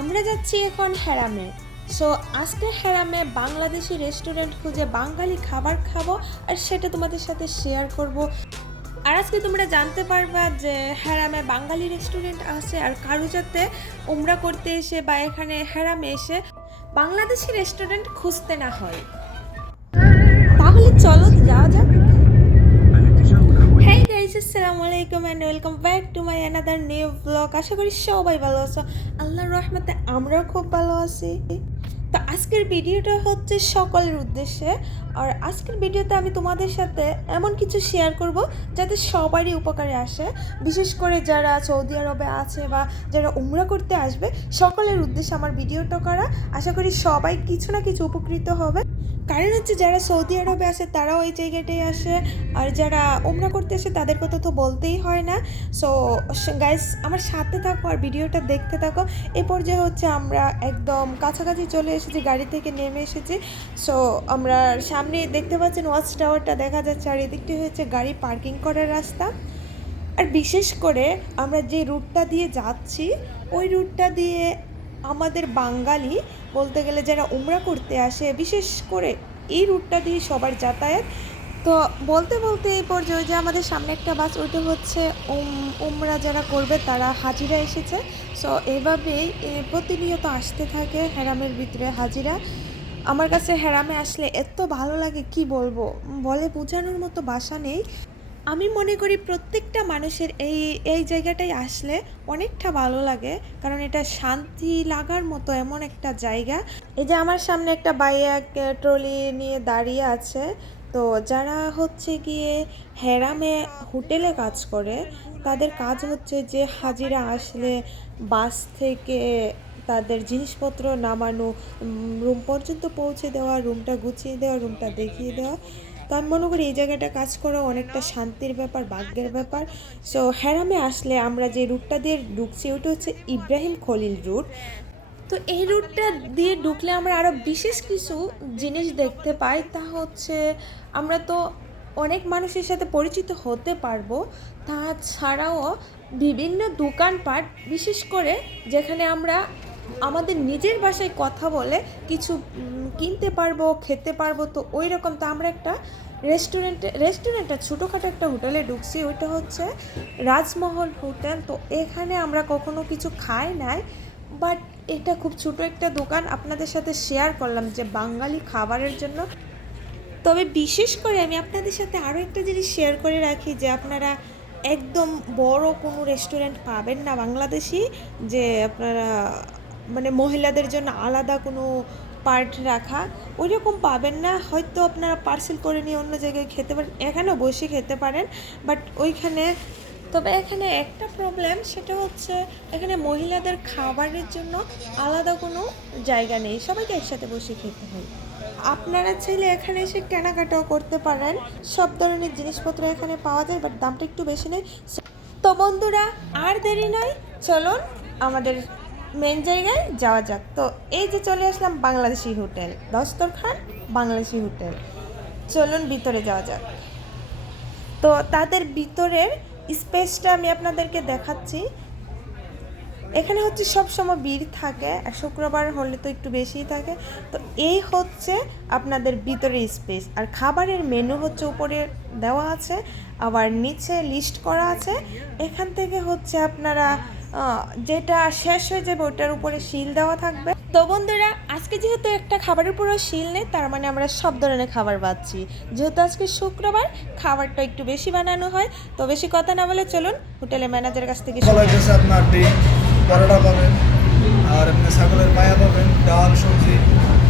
আমরা যাচ্ছি এখন হ্যারামে। সো আজকে হ্যারামে বাংলাদেশি রেস্টুরেন্ট খুঁজে বাঙালি খাবার খাবো আর সেটা তোমাদের সাথে শেয়ার করব। আর আজকে তোমরা জানতে পারবা যে হ্যারামে বাঙালি রেস্টুরেন্ট আছে আর কারো যাতে উমরা করতে এসে বা এখানে হ্যারামে এসে বাংলাদেশি রেস্টুরেন্ট খুঁজতে না হয়। তাহলে চলো যাওয়া যাক। হেই গাইস, আসসালামু আলাইকুম and welcome back to my another new blog. আশা করি সবাই ভালো আছো, আল্লাহর রহমতে আমরাও খুব ভালো আছি। তো আজকের ভিডিওটা হচ্ছে সকলের উদ্দেশ্যে, আর আজকের ভিডিওতে আমি তোমাদের সাথে এমন কিছু শেয়ার করব যাতে সবারই উপকারে আসে, বিশেষ করে যারা সৌদি আরবে আছে বা যারা উমরা করতে আসবে সকলের উদ্দেশ্যে আমার ভিডিওটা করা। আশা করি সবাই কিছু না কিছু উপকৃত হবে, কারণ হচ্ছে যারা সৌদি আরবে আসে তারাও এই জায়গাটাই আসে, আর যারা উমরা করতে আসে তাদের কথা তো বলতেই হয় না। সো গাইস, আমার সাথে থাকো আর ভিডিওটা দেখতে থাকো। এই পর্যায়ে হচ্ছে আমরা একদম কাছাকাছি চলে এসেছি, গাড়ি থেকে নেমে এসেছি। সো আমরা সামনে দেখতে পাচ্ছেন ওয়াচ টাওয়ারটা দেখা যাচ্ছে, আর এদিকটি হচ্ছে গাড়ি পার্কিং করার রাস্তা। আর বিশেষ করে আমরা যে রুটটা দিয়ে যাচ্ছি ওই রুটটা দিয়ে আমাদের বাঙালি বলতে গেলে যারা উমরা করতে আসে, বিশেষ করে এই রুটটা দিয়ে সবার যাতায়াত। তো বলতে বলতে এই পর্যায়ে যে আমাদের সামনে একটা বাস, ওইটা হচ্ছে উমরা যারা করবে তারা হাজিরা এসেছে। সো এভাবেই প্রতিনিয়ত আসতে থাকে হ্যারামের ভিতরে হাজিরা। আমার কাছে হ্যারামে আসলে এত ভালো লাগে কি বলবো, বলে বোঝানোর মতো ভাষা নেই। আমি মনে করি প্রত্যেকটা মানুষের এই এই জায়গাটায় আসলে অনেকটা ভালো লাগে, কারণ এটা শান্তি লাগার মতো এমন একটা জায়গা। এই যে আমার সামনে একটা বাইয়া ট্রলি নিয়ে দাঁড়িয়ে আছে। তো যারা হচ্ছে গিয়ে হ্যারামে হোটেলে কাজ করে তাদের কাজ হচ্ছে যে হাজিরা আসলে বাস থেকে তাদের জিনিসপত্র নামানো, রুম পর্যন্ত পৌঁছে দেওয়া, রুমটা গুছিয়ে দেওয়া, রুমটা দেখিয়ে দেওয়া। তো আমি মনে করি এই জায়গাটা কাজ করা অনেকটা শান্তির ব্যাপার, ভাগ্যের ব্যাপার। সো হ্যারামে আসলে আমরা যে রুটটা দিয়ে ঢুকছি ওটা হচ্ছে ইব্রাহিম খলিল রুট। তো এই রুটটা দিয়ে ঢুকলে আমরা আরও বিশেষ কিছু জিনিস দেখতে পাই, তা হচ্ছে আমরা তো অনেক মানুষের সাথে পরিচিত হতে পারবো। তাছাড়াও বিভিন্ন দোকানপাট, বিশেষ করে যেখানে আমরা আমাদের নিজের ভাষায় কথা বলে কিছু কিনতে পারবো, খেতে পারবো। তো ওই রকম তো আমরা একটা রেস্টুরেন্টটা ছোটোখাটো একটা হোটেলে ঢুকছি, ওইটা হচ্ছে রাজমহল হোটেল। তো এখানে আমরা কখনো কিছু খাই নাই, বাট এটা খুব ছোটো একটা দোকান, আপনাদের সাথে শেয়ার করলাম যে বাঙালি খাবারের জন্য। তবে বিশেষ করে আমি আপনাদের সাথে আরও একটা জিনিস শেয়ার করে রাখি, যে আপনারা একদম বড় কোনো রেস্টুরেন্ট পাবেন না বাংলাদেশি, যে আপনারা মানে মহিলাদের জন্য আলাদা কোনো পার্ট রাখা, ওই রকম পাবেন না। হয়তো আপনারা পার্সেল করে নিয়ে অন্য জায়গায় খেতে পারেন, এখানেও বসে খেতে পারেন, বাট ওইখানে তবে এখানে একটা প্রবলেম, সেটা হচ্ছে এখানে মহিলাদের খাবারের জন্য আলাদা কোনো জায়গা নেই, সবাইকে একসাথে বসে খেতে হয়। আপনারা চাইলে এখানে এসে কেনাকাটাও করতে পারেন, সব ধরনের জিনিসপত্র এখানে পাওয়া যায়, বাট দামটা একটু বেশি নেই। তো বন্ধুরা, আর দেরি নয়, চলুন আমাদের মেন জায়গায় যাওয়া যাক। তো এই যে চলে আসলাম বাংলাদেশি হোটেল, দস্তরখান বাংলাদেশি হোটেল। চলুন ভিতরে যাওয়া যাক। তো তাদের ভিতরের স্পেসটা আমি আপনাদেরকে দেখাচ্ছি। এখানে হচ্ছে সব সময় ভিড় থাকে, আর শুক্রবার হলে তো একটু বেশিই থাকে। তো এই হচ্ছে আপনাদের ভিতরের স্পেস, আর খাবারের মেনু হচ্ছে উপরে দেওয়া আছে, আবার নিচে লিস্ট করা আছে। এখান থেকে হচ্ছে আপনারা যেটা শেষ হয়ে যাবে ওটার উপরে শিল দেওয়া থাকবে। তো বন্ধুরা, আজকে যেহেতু একটা খাবারের উপরও শিল নেই, তার মানে আমরা সব ধরনের খাবার পাচ্ছি। যেহেতু আজকে শুক্রবার, খাবারটা একটু বেশি বানানো হয়। তো বেশি কথা না বলে চলুন হোটেলের ম্যানেজারের কাছ থেকে আপনার ডিম পরোটা পাবেন, আর এমনি ছাগলের পায়া পাবেন, ডাল, সবজি,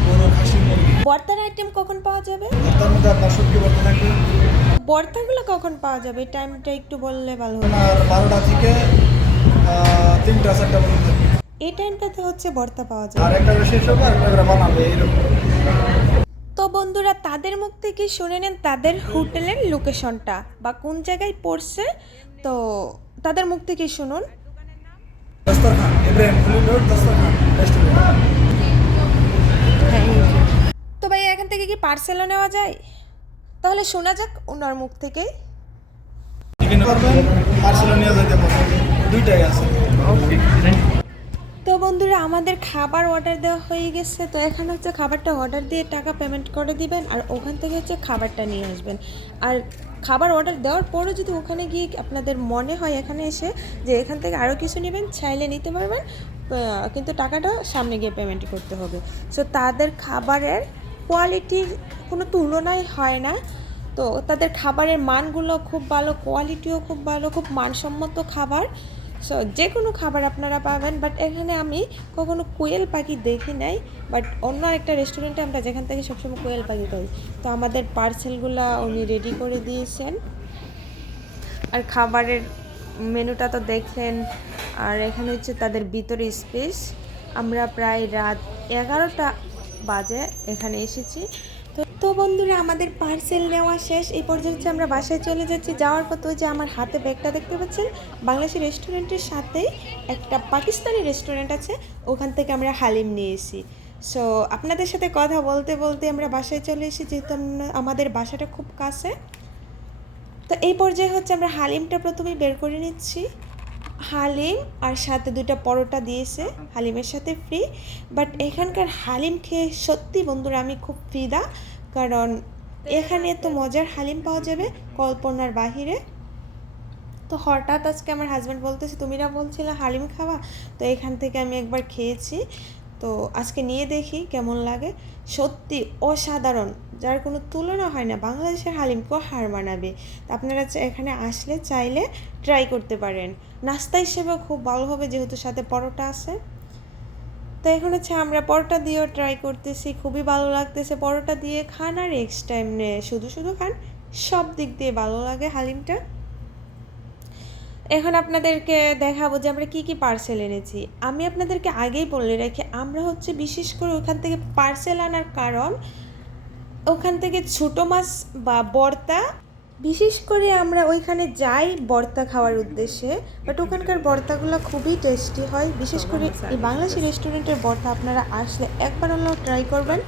গরু, খাসি, মুরগি। ভর্তার আইটেম কখন পাওয়া যাবে? তার মধ্যে আপনার সবজি ভর্তা থাকবে। ভর্তাগুলো কখন পাওয়া যাবে, টাইমটা একটু বললে ভালো হতো। আর 12টা থেকে 3টা 4টা পর্যন্ত থাকবে। এই টাইমটাতে হচ্ছে ভর্তা পাওয়া আর যাবে। একটা শেষ হবে আর একটা বানাবে এইরকম। তো বন্ধুরা, তাদের মুখ থেকে শুনে নেন তাদের হোটেলের লোকেশনটা বা কোন জায়গায় পড়ছে। তো তাদের মুখ থেকে শুনুন। দস্তরখান, ইব্রাহিম খলিল রোড, দস্তরখান রেস্টুরেন্ট। তো ভাই, এখান থেকে কি পার্সেলও নেওয়া যায়? তাহলে শোনা যাক ওনার মুখ থেকেই। চিকেন পারবেন, পার্সেল নিয়ে যেতে পারবেন, দুইটাই আছে। তো বন্ধুরা আমাদের খাবার অর্ডার দেওয়া হয়ে গেছে। তো এখানে হচ্ছে খাবারটা অর্ডার দিয়ে টাকা পেমেন্ট করে দিবেন, আর ওখান থেকে হচ্ছে খাবারটা নিয়ে আসবেন। আর খাবার অর্ডার দেওয়ার পরও যদি ওখানে গিয়ে আপনাদের মনে হয় এখানে এসে যে এখান থেকে আরও কিছু নেবেন, চাইলে নিতে পারবেন, কিন্তু টাকাটা সামনে গিয়ে পেমেন্ট করতে হবে। সো তাদের খাবারের কোয়ালিটির কোনো তুলনাই হয় না। তো তাদের খাবারের মানগুলো খুব ভালো, কোয়ালিটিও খুব ভালো, খুব মানসম্মত খাবার। সো যে কোনো খাবার আপনারা পাবেন। বাট এখানে আমি কখনো কোয়েল পাখি দেখি নাই, বাট অন্য একটা রেস্টুরেন্টে আমরা যেখান থেকে সবসময় কোয়েল পাখি পাই। তো আমাদের পার্সেলগুলো উনি রেডি করে দিয়েছেন, আর খাবারের মেনুটা তো দেখলেন। আর এখানে হচ্ছে তাদের ভিতরে স্পেস। আমরা প্রায় রাত 11টা বাজে এখানে এসেছি। তো বন্ধুরা আমাদের পার্সেল নেওয়া শেষ। এই পর্যন্ত হচ্ছে আমরা বাসায় চলে যাচ্ছি। যাওয়ার পর তো যে আমার হাতে ব্যাগটা দেখতে পাচ্ছেন, বাংলাদেশি রেস্টুরেন্টের সাথেই একটা পাকিস্তানি রেস্টুরেন্ট আছে, ওখান থেকে আমরা হালিম নিয়ে এসেছি। সো আপনাদের সাথে কথা বলতে বলতে আমরা বাসায় চলে এসেছি, যেহেতু আমাদের বাসাটা খুব কাছে। তো এই পর্যায়ে হচ্ছে আমরা হালিমটা প্রথমেই বের করে নিচ্ছি। হালিম আর সাথে 2টা পরোটা দিয়েছে, হালিমের সাথে ফ্রি। বাট এখানকার হালিম খেয়ে সত্যি বন্ধুরা আমি খুব ফিদা, কারণ এখানে এত মজার হালিম পাওয়া যাবে কল্পনার বাহিরে। তো হঠাৎ আজকে আমার হাজব্যান্ড বলতেছে তুমি না বলছিলে হালিম খাওয়া, তো এখান থেকে আমি একবার খেয়েছি। তো আজকে নিয়ে দেখি কেমন লাগে। সত্যি অসাধারণ, যার কোনো তুলনা হয় না। বাংলাদেশের হালিমকেও হার মানাবে। তো আপনারা এখানে আসলে চাইলে ট্রাই করতে পারেন। নাস্তা হিসেবেও খুব ভালো হবে, যেহেতু সাথে পরোটা আছে। তো এখন হচ্ছে আমরা পরোটা দিয়েও ট্রাই করতেছি, খুবই ভালো লাগতেছে। পরোটা দিয়ে খান আর এক্সট্রা এমনি শুধু শুধু খান, সব দিক দিয়ে ভালো লাগে হালিমটা। এখন আপনাদেরকে দেখাবো যে আমরা কি কি পার্সেল এনেছি। আমি আপনাদেরকে আগেই বলে রাখি, আমরা হচ্ছে বিশেষ করে ওখান থেকে পার্সেল আনার কারণ ওখান থেকে ছোটো মাছ বা বর্তা, বিশেষ করে আমরা ওইখানে যাই বর্তা খাওয়ার উদ্দেশ্যে। বাট ওখানকার বর্তাগুলো খুবই টেস্টি হয়। বিশেষ করে এই বাংলাদেশি রেস্টুরেন্টের বর্তা আপনারা আসলে একবার হলেও ট্রাই করবেন।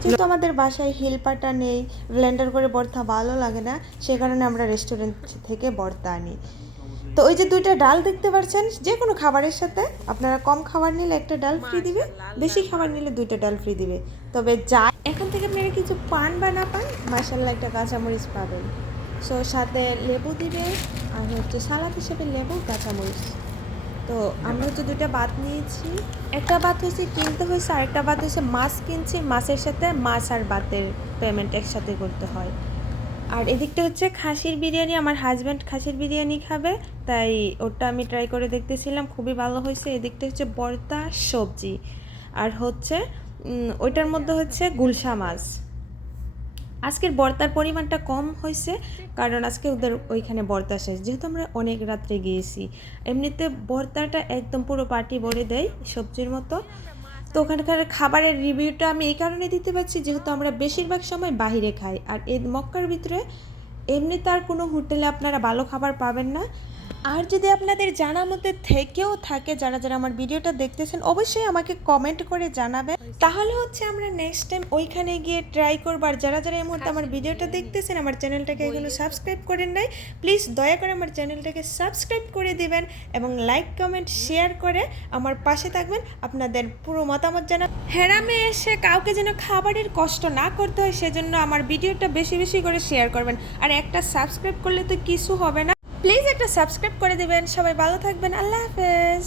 যেহেতু আমাদের বাসায় হিলপাটা নেই, ব্লেন্ডার করে বর্তা ভালো লাগে না, সে কারণে আমরা রেস্টুরেন্ট থেকে বর্তা আনি। তো ওই যে 2টা ডাল দেখতে পাচ্ছেন, যে কোনো খাবারের সাথে আপনারা কম খাবার নিলে একটা ডাল ফ্রি দিবে, বেশি খাবার নিলে 2টা ডাল ফ্রি দিবে। তবে যা এখান থেকে আপনারা কিছু পান বা না পান, মাশাআল্লাহ একটা কাঁচামরিচ পাবেন। সো সাথে লেবু দিবে, আর হচ্ছে সালাদ হিসেবে লেবু, কাঁচামরিচ। তো আমরা হচ্ছে 2টা ভাত নিয়েছি। একটা ভাত হয়েছে কিনতে হয়েছে, আরেকটা ভাত হয়েছে মাছ কিনছি, মাছের সাথে মাছ আর ভাতের পেমেন্ট একসাথে করতে হয়। আর এদিকটা হচ্ছে খাসির বিরিয়ানি, আমার হাজব্যান্ড খাসির বিরিয়ানি খাবে, তাই ওটা আমি ট্রাই করে দেখতেছিলাম, খুবই ভালো হয়েছে। এদিকটা হচ্ছে ভর্তা, সবজি, আর হচ্ছে ওইটার মধ্যে হচ্ছে গুলশা মাছ। আজকের ভর্তার পরিমাণটা কম হয়েছে, কারণ আজকে ওদের ওইখানে ভর্তা শেষ, যেহেতু আমরা অনেক রাত্রে গিয়েছি। এমনিতে ভর্তাটা একদম পুরো পার্টি ভরে দেয় সবজির মতো। তো ওখানকার খাবারের রিভিউটা আমি এই কারণে দিতে পারছি, যেহেতু আমরা বেশিরভাগ সময় বাইরে খাই, আর এই মক্কার ভিতরে এমনিতে আর কোনো হোটেলে আপনারা ভালো খাবার পাবেন না। আর যদি আপনাদের জানা মতে থেকেও থাকে, যারা যারা আমার ভিডিওটা দেখতেছেন, অবশ্যই আমাকে কমেন্ট করে জানাবেন, তাহলে হচ্ছে আমরা নেক্সট টাইম ওইখানে গিয়ে ট্রাই করবো। আর যারা যারা এই মুহূর্তে আমার ভিডিওটা দেখতেছেন, আমার চ্যানেলটাকে এখনো সাবস্ক্রাইব করেন নাই, প্লিজ দয়া করে আমার চ্যানেলটাকে সাবস্ক্রাইব করে দিবেন এবং লাইক কমেন্ট শেয়ার করে আমার পাশে থাকবেন, আপনাদের পুরো মতামত জানাবেন। হেরামে এসে কাউকে যেন খাবারের কষ্ট না করতে হয়, সেজন্য আমার ভিডিওটা বেশি বেশি করে শেয়ার করবেন। আর একটা সাবস্ক্রাইব করলে তো কিছু হবে না, প্লিজ একটা সাবস্ক্রাইব করে দিবেন। সবাই ভালো থাকবেন, আল্লাহ হাফেজ।